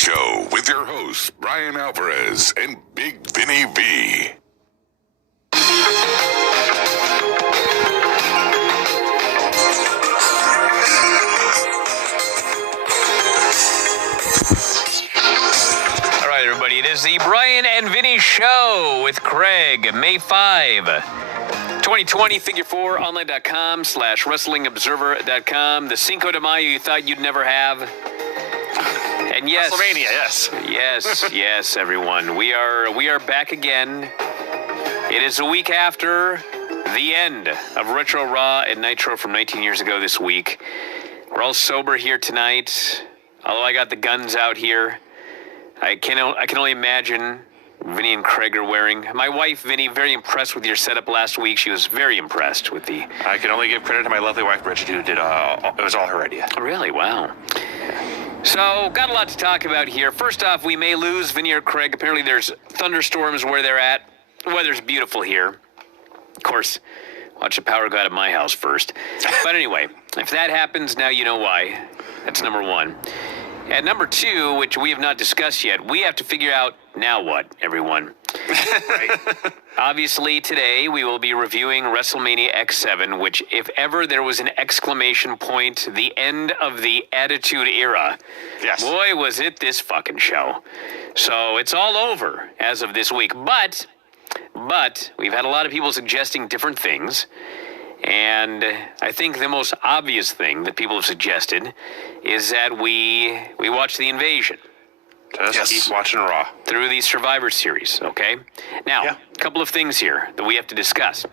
Show with your hosts, Brian Alvarez and Big Vinny V. All right, everybody, it is the Brian and Vinny Show with Craig, May 5, 2020, figure4online.com/wrestlingobserver.com, the Cinco de Mayo you thought you'd never have. And yes, WrestleMania, yes. yes, everyone. We are back again. It is a week after the end of Retro Raw and Nitro from 19 years ago this week. We're all sober here tonight, although I got the guns out here. I can only imagine Vinny and Craig are wearing. My wife, Vinny, very impressed with your setup last week. She was very impressed with the... I can only give credit to my lovely wife, Bridget, who did, it was all her idea. Really? Wow. So, got a lot to talk about here. First off, we may lose Vinny or Craig. Apparently there's thunderstorms where they're at. The weather's beautiful here. Of course, watch the power go out of my house first. But anyway, if that happens, now you know why. That's number one. And number two, which we have not discussed yet, we have to figure out now what, everyone. Right? Obviously, today we will be reviewing WrestleMania X7, which, if ever there was an exclamation point, the end of the Attitude Era. Yes. Boy, was it this fucking show. So it's all over as of this week. But we've had a lot of people suggesting different things. And I think the most obvious thing that people have suggested is that we watch The Invasion. Just keep watching Raw. Through the Survivor Series, okay? Now, a couple of things here that we have to discuss.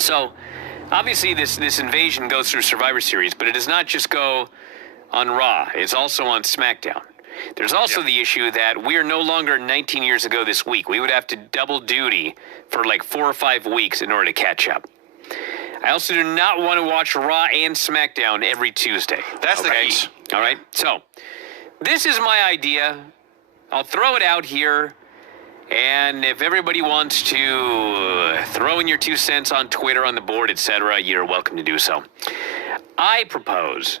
So, obviously this Invasion goes through Survivor Series, but it does not just go on Raw. It's also on SmackDown. There's also the issue that we are no longer 19 years ago this week. We would have to double duty for like 4 or 5 weeks in order to catch up. I also do not want to watch Raw and SmackDown every Tuesday. That's the case. All right? So, this is my idea. I'll throw it out here. And if everybody wants to throw in your 2 cents on Twitter, on the board, etc., you're welcome to do so. I propose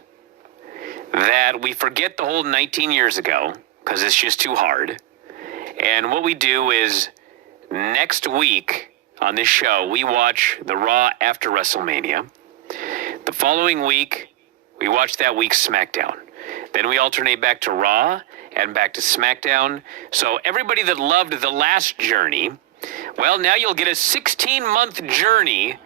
that we forget the whole 19 years ago, because it's just too hard. And what we do is next week on this show, we watch the Raw after WrestleMania. The following week, we watch that week's SmackDown. Then we alternate back to Raw and back to SmackDown. So everybody that loved the last journey, well, now you'll get a 16-month journey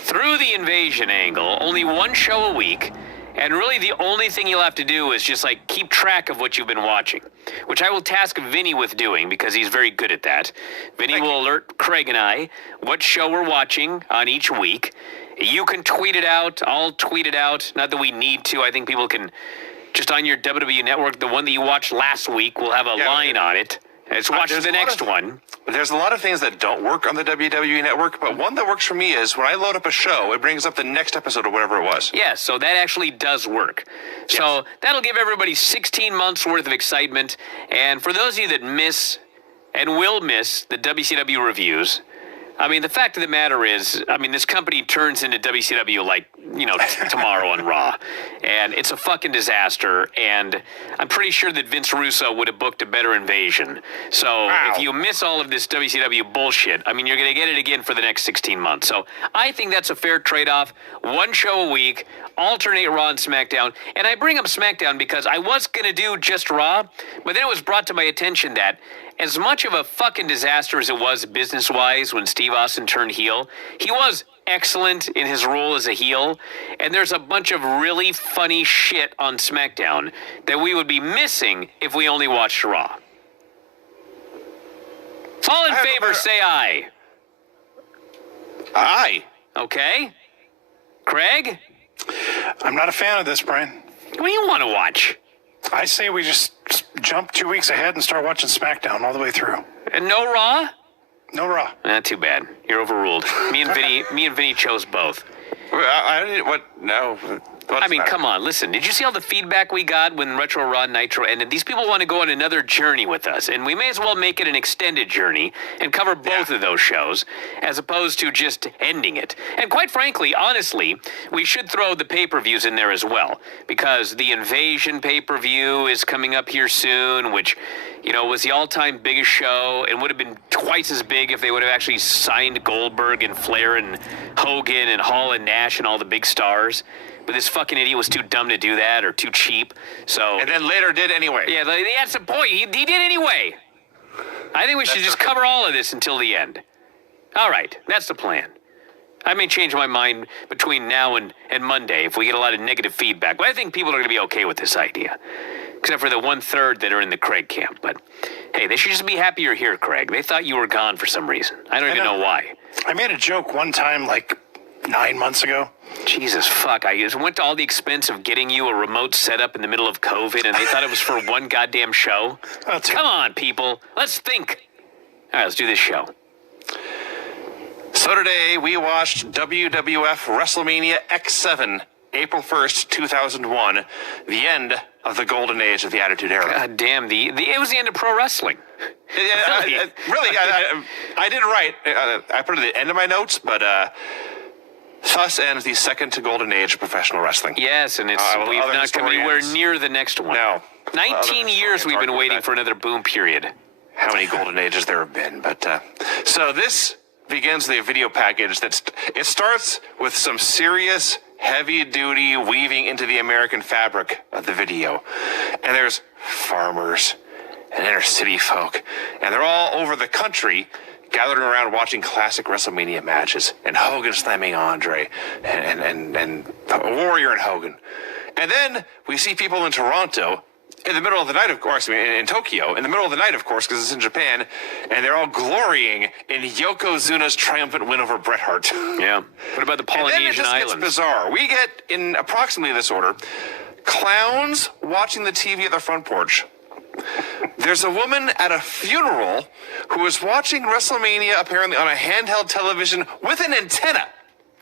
through the Invasion angle, only 1 show a week. And really the only thing you'll have to do is just like keep track of what you've been watching, which I will task Vinny with doing because he's very good at that. Vinny will alert Craig and I what show we're watching on each week. You can tweet it out. I'll tweet it out. Not that we need to. I think people can just on your WWE Network, the one that you watched last week will have a line on it. Let's watch the next one. There's a lot of things that don't work on the WWE Network, but one that works for me is when I load up a show, it brings up the next episode of whatever it was. Yeah, so that actually does work. Yes. So that'll give everybody 16 months worth of excitement. And for those of you that miss and will miss the WCW reviews, I mean, the fact of the matter is, I mean, this company turns into WCW like, tomorrow on Raw. And it's a fucking disaster. And I'm pretty sure that Vince Russo would have booked a better Invasion. So if you miss all of this WCW bullshit, I mean, you're going to get it again for the next 16 months. So I think that's a fair trade-off. 1 show a week, alternate Raw and SmackDown. And I bring up SmackDown because I was going to do just Raw, but then it was brought to my attention that as much of a fucking disaster as it was business-wise when Steve Austin turned heel, he was excellent in his role as a heel, and there's a bunch of really funny shit on SmackDown that we would be missing if we only watched Raw. All in favor, say aye. Aye. Okay. Craig? I'm not a fan of this, Brian. What do you want to watch? I say we just jump 2 weeks ahead and start watching SmackDown all the way through. And no Raw? No Raw. Not too bad. You're overruled. Me and Vinny chose both. I didn't. What? No. What I does mean, matter? come on, listen. Did you see all the feedback we got when Retro Raw Nitro ended? These people want to go on another journey with us, and we may as well make it an extended journey and cover both of those shows as opposed to just ending it. And quite frankly, honestly, we should throw the pay-per-views in there as well, because the Invasion pay-per-view is coming up here soon, which, you know, was the all-time biggest show and would have been twice as big if they would have actually signed Goldberg and Flair and Hogan and Hall and Nash and all the big stars. But this fucking idiot was too dumb to do that or too cheap. So And then later did anyway. yeah, that's the point. He did anyway. I think we should just cover all of this until the end. All right, that's the plan. I may change my mind between now and Monday if we get a lot of negative feedback. But I think people are going to be okay with this idea. Except for the 1/3 that are in the Craig camp. But hey, they should just be happy you're here, Craig. They thought you were gone for some reason. I don't even know why. I made a joke one time, like 9 months ago. Jesus fuck, I just went to all the expense of getting you a remote setup in the middle of COVID, and they thought it was for one goddamn show. Come on, people. Let's think. All right, let's do this show. So today we watched WWF WrestleMania X7, April 1st, 2001, the end of the golden age of the Attitude Era. God damn, it was the end of pro wrestling. Really, I did it right. I put it at the end of my notes, but thus ends the second to golden age of professional wrestling. Yes, and we've other not come anywhere historians- near the next one. No. 19 Other years we've been historians waiting argue for another boom period. how many golden ages there have been. But so this begins the video package. It starts with some serious, heavy-duty weaving into the American fabric of the video, and there's farmers and inner city folk, and they're all over the country gathering around watching classic WrestleMania matches, and Hogan slamming Andre, and Warrior and Hogan. And then we see people in Toronto, in the middle of the night, of course, in Tokyo, in the middle of the night, of course, because it's in Japan, and they're all glorying in Yokozuna's triumphant win over Bret Hart. Yeah. What about the And then it Polynesian just gets Islands? bizarre. We get, in approximately this order, clowns watching the TV at their front porch. There's a woman at a funeral who is watching WrestleMania apparently on a handheld television with an antenna.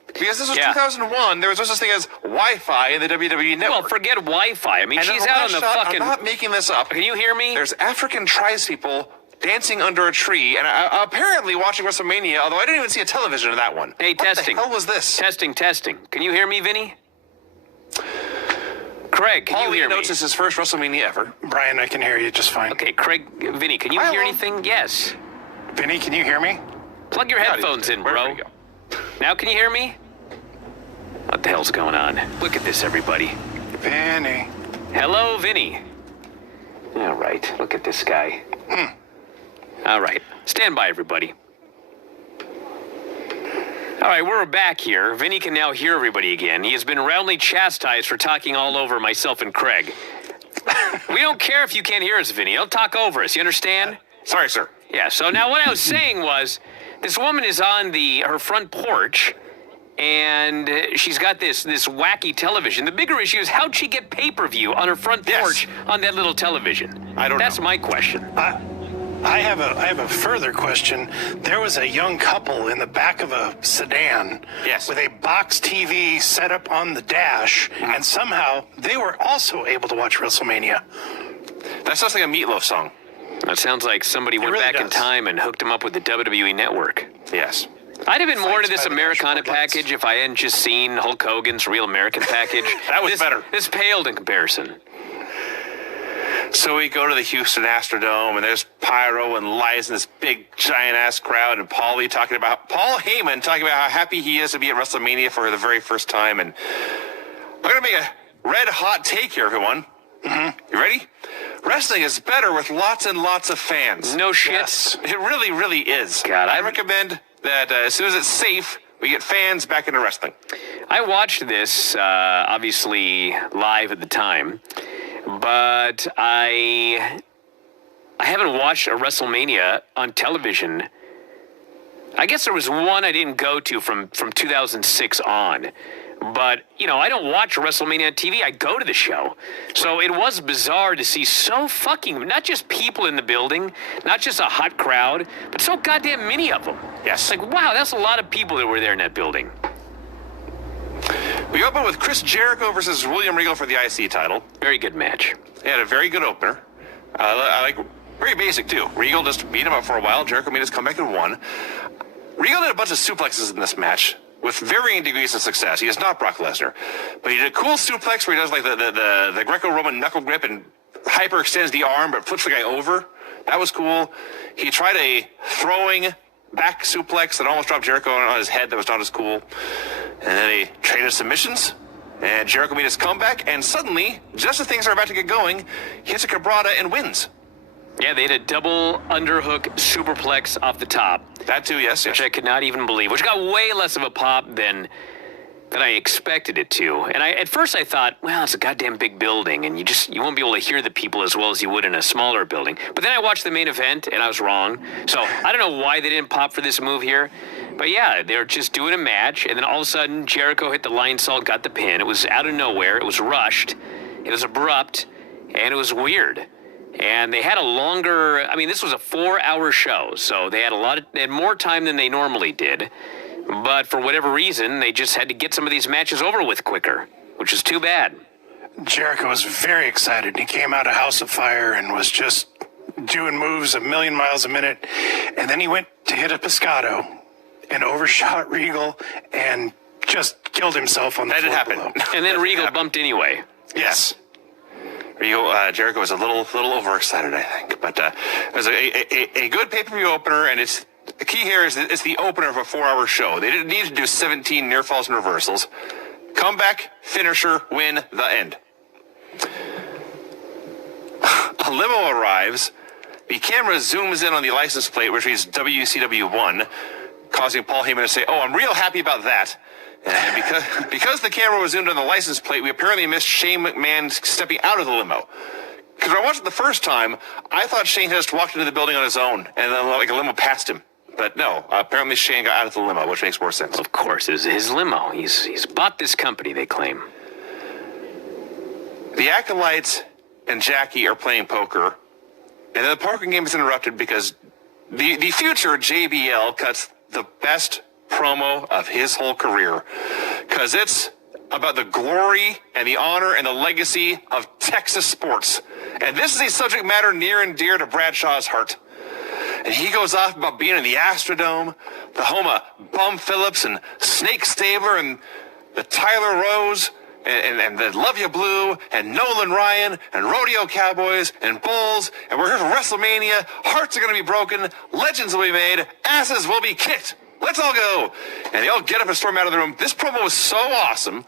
Because this was 2001, there was no such thing as Wi-Fi in the WWE network. Well, forget Wi-Fi. I mean, And in she's the out on last the shot, fucking... I'm not making this up. Can you hear me? There's African tribespeople dancing under a tree and apparently watching WrestleMania, although I didn't even see a television in that one. Hey, what testing. the hell was this? Testing. Can you hear me, Vinny? Craig, can Paul you hear me? notes this is his first WrestleMania ever. Brian, I can hear you just fine. Okay, Craig, Vinny, can you Hi, hear Lon. anything? Yes. Vinny, can you hear me? Plug your headphones in, Where bro. did we go? Now can you hear me? What the hell's going on? Look at this, everybody. Vinny. Hello, Vinny. All right, look at this guy. All right, stand by, everybody. All right, we're back here. Vinny can now hear everybody again. He has been roundly chastised for talking all over myself and Craig. We don't care if you can't hear us, Vinny. Don't talk over us. You understand? Sorry, sir. Yeah, so now what I was saying was, this woman is on her front porch, and she's got this wacky television. The bigger issue is, how'd she get pay-per-view on her front porch on that little television? I don't know. That's my question. I have a further question. There was a young couple in the back of a sedan Yes. with a box TV set up on the dash, and somehow they were also able to watch WrestleMania. That sounds like a Meatloaf song. That sounds like somebody went really back in does. time and hooked him up with the WWE Network. Yes. I'd have been more into this by the Americana dashboard lights. package if I hadn't just seen Hulk Hogan's Real American package. That was better. This paled in comparison. So we go to the Houston Astrodome, and there's pyro and lights and this big giant ass crowd, and Paul Heyman talking about how happy he is to be at WrestleMania for the very first time. And I'm gonna make a red hot take here, everyone. You ready? Wrestling is better with lots and lots of fans. No shit. Yes. It really, really is. God, I recommend that as soon as it's safe, we get fans back into wrestling. I watched this, obviously, live at the time, but I haven't watched a WrestleMania on television. I guess there was one I didn't go to from 2006 on. But, you know, I don't watch WrestleMania on TV. I go to the show. So it was bizarre to see so fucking, not just people in the building, not just a hot crowd, but so goddamn many of them. Yes. It's like, wow, that's a lot of people that were there in that building. We open with Chris Jericho versus William Regal for the IC title. Very good match. They had a very good opener. I like very basic too. Regal just beat him up for a while. Jericho made his comeback and won. Regal did a bunch of suplexes in this match with varying degrees of success. He is not Brock Lesnar, but he did a cool suplex where he does like the Greco-Roman knuckle grip and hyperextends the arm but flips the guy over. That was cool. He tried a throwing back suplex that almost dropped Jericho on his head. That was not as cool. And then they traded submissions, and Jericho made his comeback, and suddenly, just as things are about to get going, he hits a Cabrata and wins. Yeah, they had a double underhook superplex off the top, That too, yes. which I could not even believe, which got way less of a pop than I expected it to. And at first I thought, well, it's a goddamn big building, and you won't be able to hear the people as well as you would in a smaller building. But then I watched the main event, and I was wrong. So I don't know why they didn't pop for this move here. But yeah, they were just doing a match, and then all of a sudden, Jericho hit the line salt, got the pin. It was out of nowhere. It was rushed. It was abrupt, and it was weird. And they had a longer, this was a 4-hour show, so they had more time than they normally did. But for whatever reason, they just had to get some of these matches over with quicker, which is too bad. Jericho was very excited. He came out of House of Fire and was just doing moves a million miles a minute. And then he went to hit a Pescado and overshot Regal and just killed himself on the That floor did happen. below. And then Regal bumped anyway. Yes. Jericho was a little overexcited, I think. But it was a good pay-per-view opener, and the key here is that it's the opener of a 4-hour show. They didn't need to do 17 near falls and reversals. Comeback, finisher, win, the end. A limo arrives. The camera zooms in on the license plate, which reads WCW1, causing Paul Heyman to say, "Oh, I'm real happy about that." And because the camera was zoomed on the license plate, we apparently missed Shane McMahon stepping out of the limo. Because when I watched it the first time, I thought Shane had just walked into the building on his own, and then like a limo passed him. But no, apparently Shane got out of the limo, which makes more sense. Of course, it's his limo. He's bought this company, they claim. The Acolytes and Jackie are playing poker, and then the poker game is interrupted because the future JBL cuts the best promo of his whole career. Because it's about the glory and the honor and the legacy of Texas sports. And this is a subject matter near and dear to Bradshaw's heart. And he goes off about being in the Astrodome, the home of Bum Phillips and Snake Stabler and the Tyler Rose and the Love You Blue and Nolan Ryan and Rodeo Cowboys and Bulls. And we're here for WrestleMania. Hearts are going to be broken. Legends will be made. Asses will be kicked. Let's all go. And they all get up and storm out of the room. This promo was so awesome.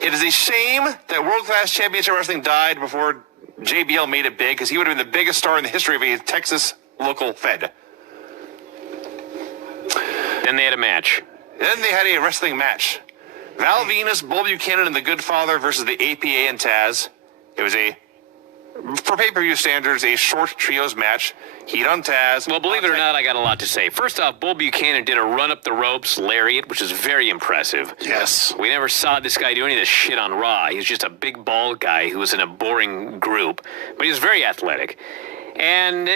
It is a shame that World Class Championship Wrestling died before JBL made it big, because he would have been the biggest star in the history of a Texas local fed. Then they had a match. Then they had a wrestling match. Val Venus, Bull Buchanan, and the Good Father versus the APA and Taz. It was for pay-per-view standards, a short trios match. Heat on Taz. Well, believe it or not, I got a lot to say. First off, Bull Buchanan did a run-up-the-ropes lariat, which is very impressive. Yes. We never saw this guy do any of this shit on Raw. He was just a big, bald guy who was in a boring group. But he was very athletic. And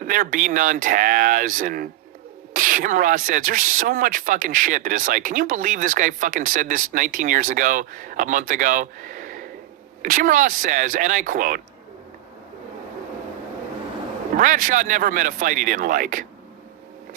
they're beating on Taz, and Jim Ross says there's so much fucking shit that it's like, can you believe this guy fucking said this 19 years ago, a month ago? Jim Ross says, and I quote, "Bradshaw never met a fight he didn't like."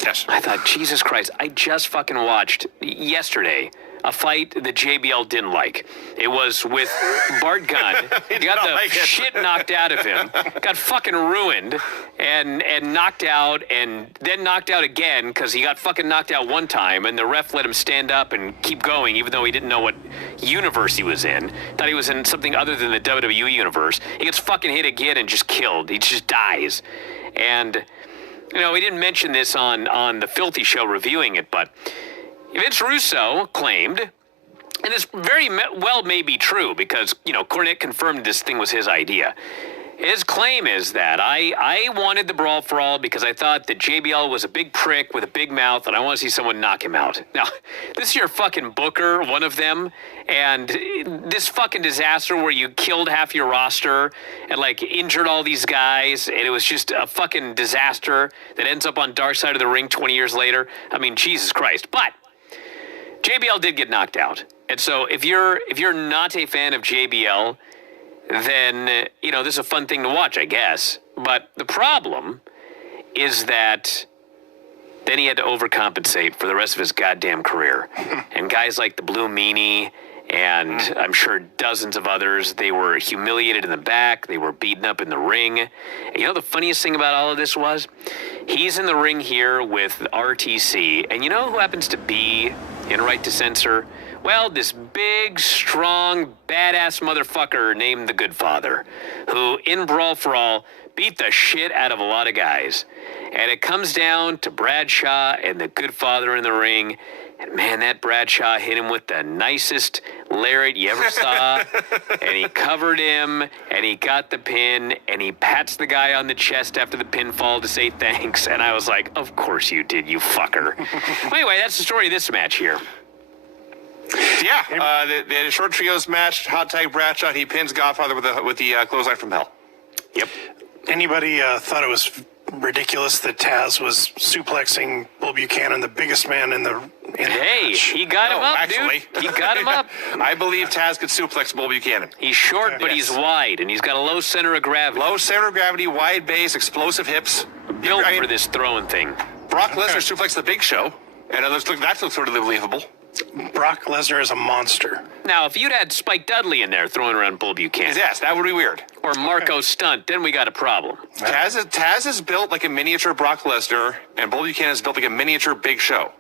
Yes. I thought, Jesus Christ, I just fucking watched yesterday a fight that JBL didn't like. It was with Bart Gunn. He got the like it. shit knocked out of him. Got fucking ruined and knocked out, and then knocked out again because he got fucking knocked out one time, and the ref let him stand up and keep going even though he didn't know what universe he was in. Thought he was in something other than the WWE universe. He gets fucking hit again and just killed. He just dies. And, we didn't mention this on the Filthy Show reviewing it, but Vince Russo claimed, and this very well may be true because, Cornette confirmed this thing was his idea. His claim is that I wanted the Brawl for All because I thought that JBL was a big prick with a big mouth and I want to see someone knock him out. Now, this is your fucking booker, one of them, and this fucking disaster where you killed half your roster and injured all these guys, and it was just a fucking disaster that ends up on Dark Side of the Ring 20 years later. I mean, Jesus Christ. But JBL did get knocked out. And so if you're not a fan of JBL, then, this is a fun thing to watch, I guess. But the problem is that then he had to overcompensate for the rest of his goddamn career. And guys like the Blue Meanie and I'm sure dozens of others, they were humiliated in the back. They were beaten up in the ring. And the funniest thing about all of this was he's in the ring here with RTC. And you know who happens to be in Right to Censor? Well, this big, strong, badass motherfucker named the Good Father, who in Brawl for All beat the shit out of a lot of guys. And it comes down to Bradshaw and the Good Father in the ring. And man, that Bradshaw hit him with the nicest lariat you ever saw. And he covered him, and he got the pin, and he pats the guy on the chest after the pinfall to say thanks. And I was like, of course you did, you fucker. Anyway, that's the story of this match here. Yeah, they had a short trios match. Hot tag Bradshaw. He pins Godfather with the clothesline from hell. Yep. Anybody thought it was ridiculous that Taz was suplexing Bull Buchanan, the biggest man in the Hey, match? he got him up, actually. dude. He got him up. I believe Taz could suplex Bull Buchanan. He's short, but Yes. he's wide, and he's got a low center of gravity. Low center of gravity, wide base, explosive hips. Built I mean, for this throwing thing. Brock Lesnar suplexed the Big Show, and that looks totally believable. Brock Lesnar is a monster. Now, if you'd had Spike Dudley in there throwing around Bull Buchanan, Yes, that would be weird. or Marco Stunt, then we got a problem. Taz is built like a miniature Brock Lesnar, and Bull Buchanan is built like a miniature Big Show.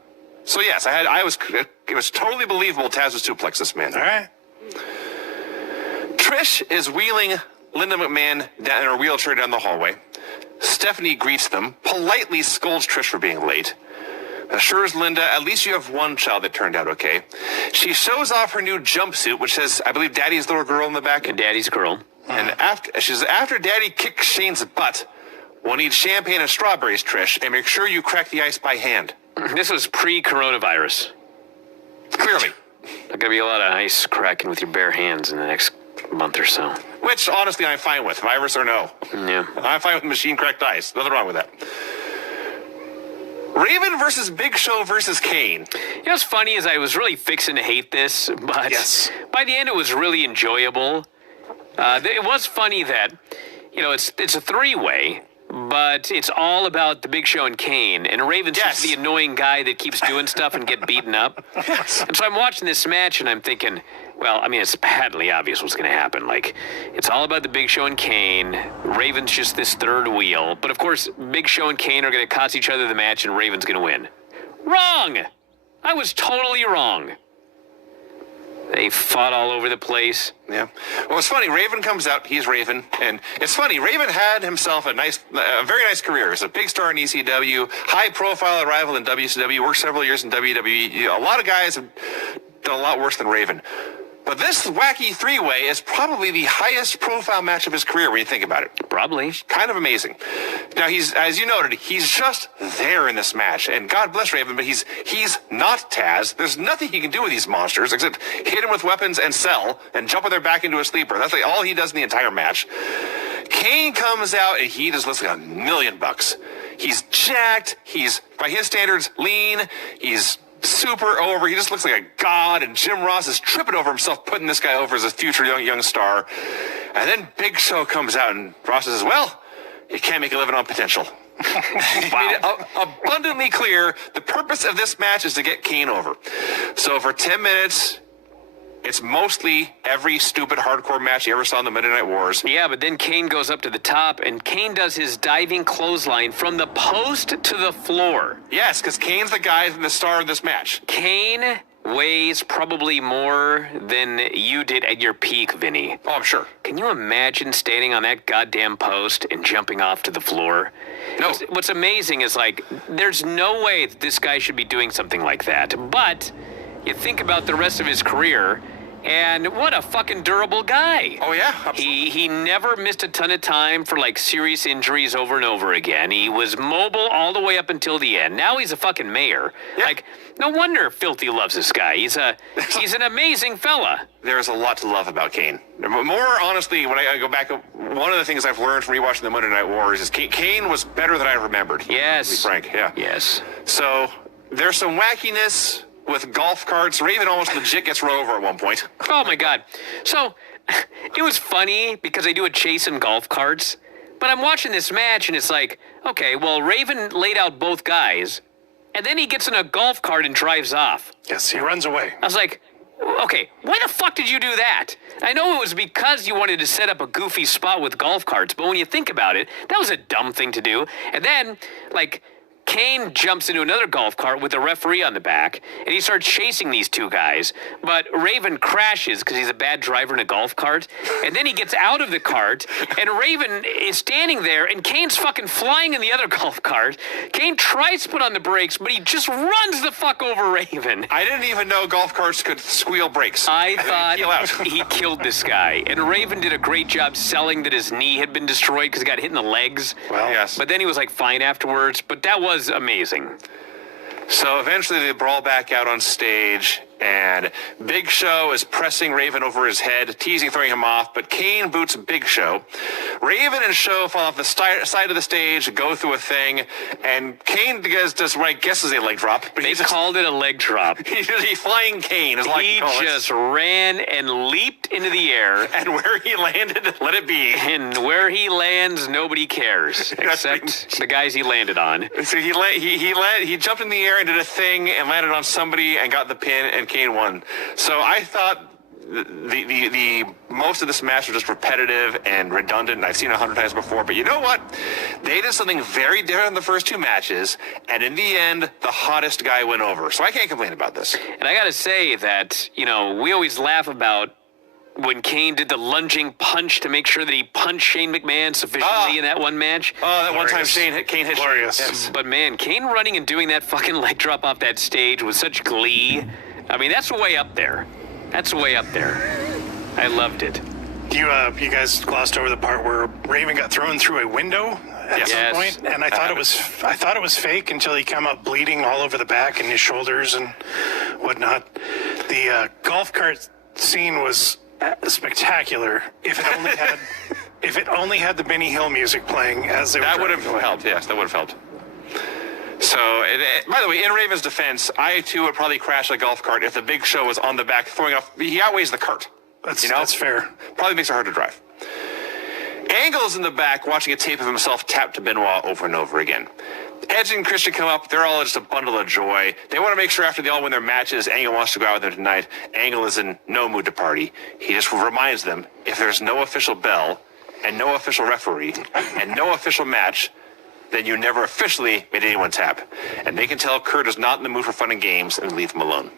So yes, it was totally believable Taz was suplex this man. All right. Trish is wheeling Linda McMahon down in her wheelchair down the hallway. Stephanie greets them, politely scolds Trish for being late. Assures Linda, at least you have one child that turned out okay. She shows off her new jumpsuit, which says, I believe, Daddy's little girl in the back. And Daddy's girl. And after Daddy kicks Shane's butt, we'll need champagne and strawberries, Trish, and make sure you crack the ice by hand. This was pre-coronavirus. Clearly. There's gonna be a lot of ice cracking with your bare hands in the next month or so. Which, honestly, I'm fine with, virus or no. Yeah. I'm fine with machine cracked ice. Nothing wrong with that. Raven versus Big Show versus Kane. What's funny is I was really fixing to hate this, but Yes. by the end it was really enjoyable. It was funny that, it's a three-way, but it's all about the Big Show and Kane, and Raven's Yes. just the annoying guy that keeps doing stuff and get beaten up. Yes. And so I'm watching this match and I'm thinking, well, I mean, it's patently obvious what's going to happen. Like, it's all about the Big Show and Kane. Raven's just this third wheel. But of course, Big Show and Kane are going to cost each other the match and Raven's going to win. Wrong! I was totally wrong. They fought all over the place. Yeah. Well, it's funny. Raven comes out. He's Raven. And it's funny. Raven had himself a very nice career. He's a big star in ECW, high-profile arrival in WCW, worked several years in WWE. A lot of guys have done a lot worse than Raven. But this wacky three-way is probably the highest profile match of his career when you think about it. Probably. Kind of amazing. Now, as you noted, he's just there in this match. And God bless Raven, but he's not Taz. There's nothing he can do with these monsters except hit him with weapons and sell and jump with their back into a sleeper. That's like all he does in the entire match. Kane comes out and he just looks like $1 million. He's jacked. He's, by his standards, lean. He's super over. He just looks like a god, and Jim Ross is tripping over himself, putting this guy over as a future young star. And then Big Show comes out, and Ross says, well, you can't make a living on potential. He made it abundantly clear the purpose of this match is to get Kane over. So for 10 minutes, it's mostly every stupid hardcore match you ever saw in the Monday Night Wars. Yeah, but then Kane goes up to the top, and Kane does his diving clothesline from the post to the floor. Yes, because Kane's the guy, the star of this match. Kane weighs probably more than you did at your peak, Vinny. Oh, I'm sure. Can you imagine standing on that goddamn post and jumping off to the floor? No. What's amazing is, there's no way that this guy should be doing something like that. But you think about the rest of his career, and what a fucking durable guy. Oh, yeah. Absolutely. He never missed a ton of time for serious injuries over and over again. He was mobile all the way up until the end. Now he's a fucking mayor. Yeah. No wonder Filthy loves this guy. He's an amazing fella. There's a lot to love about Kane. More honestly, when I go back, one of the things I've learned from rewatching the Monday Night Wars is Kane was better than I remembered. Yes. To be frank, yeah. Yes. So there's some wackiness with golf carts. Raven almost legit gets run over at one point. Oh my God. So it was funny because they do a chase in golf carts, but I'm watching this match and it's like, okay, well, Raven laid out both guys and then he gets in a golf cart and drives off. Yes, he runs away. I was like, okay, why the fuck did you do that? I know it was because you wanted to set up a goofy spot with golf carts, but when you think about it, that was a dumb thing to do. And then, like, Kane jumps into another golf cart with a referee on the back, and he starts chasing these two guys. But Raven crashes because he's a bad driver in a golf cart, and then he gets out of the cart, and Raven is standing there, and Kane's fucking flying in the other golf cart. Kane tries to put on the brakes, but he just runs the fuck over Raven. I didn't even know golf carts could squeal brakes. I Peel out. thought he killed this guy, and Raven did a great job selling that his knee had been destroyed because he got hit in the legs. Well, Yes. But then he was like fine afterwards. But that was amazing. So eventually they brawl back out on stage, and Big Show is pressing Raven over his head, teasing, throwing him off, but Kane boots Big Show. Raven and Show fall off the side of the stage, go through a thing, and Kane does what I guess is a leg drop. But They called it a leg drop. he's flying Kane, is like He just ran and leaped into the air. and where he landed, let it be. And where he lands, nobody cares, except the guys he landed on. So he jumped in the air and did a thing and landed on somebody and got the pin, and Kane won. So I thought the most of this match was just repetitive and redundant, and I've seen it 100 times before. But you know what? They did something very different in the first two matches, and in the end, the hottest guy went over. So I can't complain about this. And I got to say that, you know, we always laugh about when Kane did the lunging punch to make sure that he punched Shane McMahon sufficiently in that one match. Oh, that one time Glorious. Kane hit Glorious. Yes. But man, Kane running and doing that fucking leg drop off that stage with such glee. I mean, that's way up there. That's way up there. I loved it. You guys glossed over the part where Raven got thrown through a window at some Yes. point, and I thought it was fake until he came up bleeding all over the back and his shoulders and whatnot. The golf cart scene was spectacular. If it only had the Benny Hill music playing as they were That would driving have away. helped. Yes, that would have helped. So, by the way, in Raven's defense, I too would probably crash a golf cart if the Big Show was on the back throwing off. He outweighs the cart. That's fair. Probably makes it hard to drive. Angle's in the back watching a tape of himself tap to Benoit over and over again. Edge and Christian come up. They're all just a bundle of joy. They want to make sure after they all win their matches, Angle wants to go out with them tonight. Angle is in no mood to party. He just reminds them, if there's no official bell and no official referee and no official match, then you never officially made anyone tap. And they can tell Kurt is not in the mood for fun and games and leave him alone.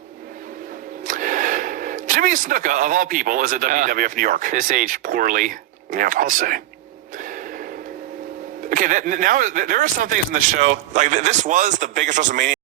Jimmy Snuka, of all people, is at WWF New York. This aged poorly. Yeah. I'll say. Okay, now there are some things in the show, like this was the biggest WrestleMania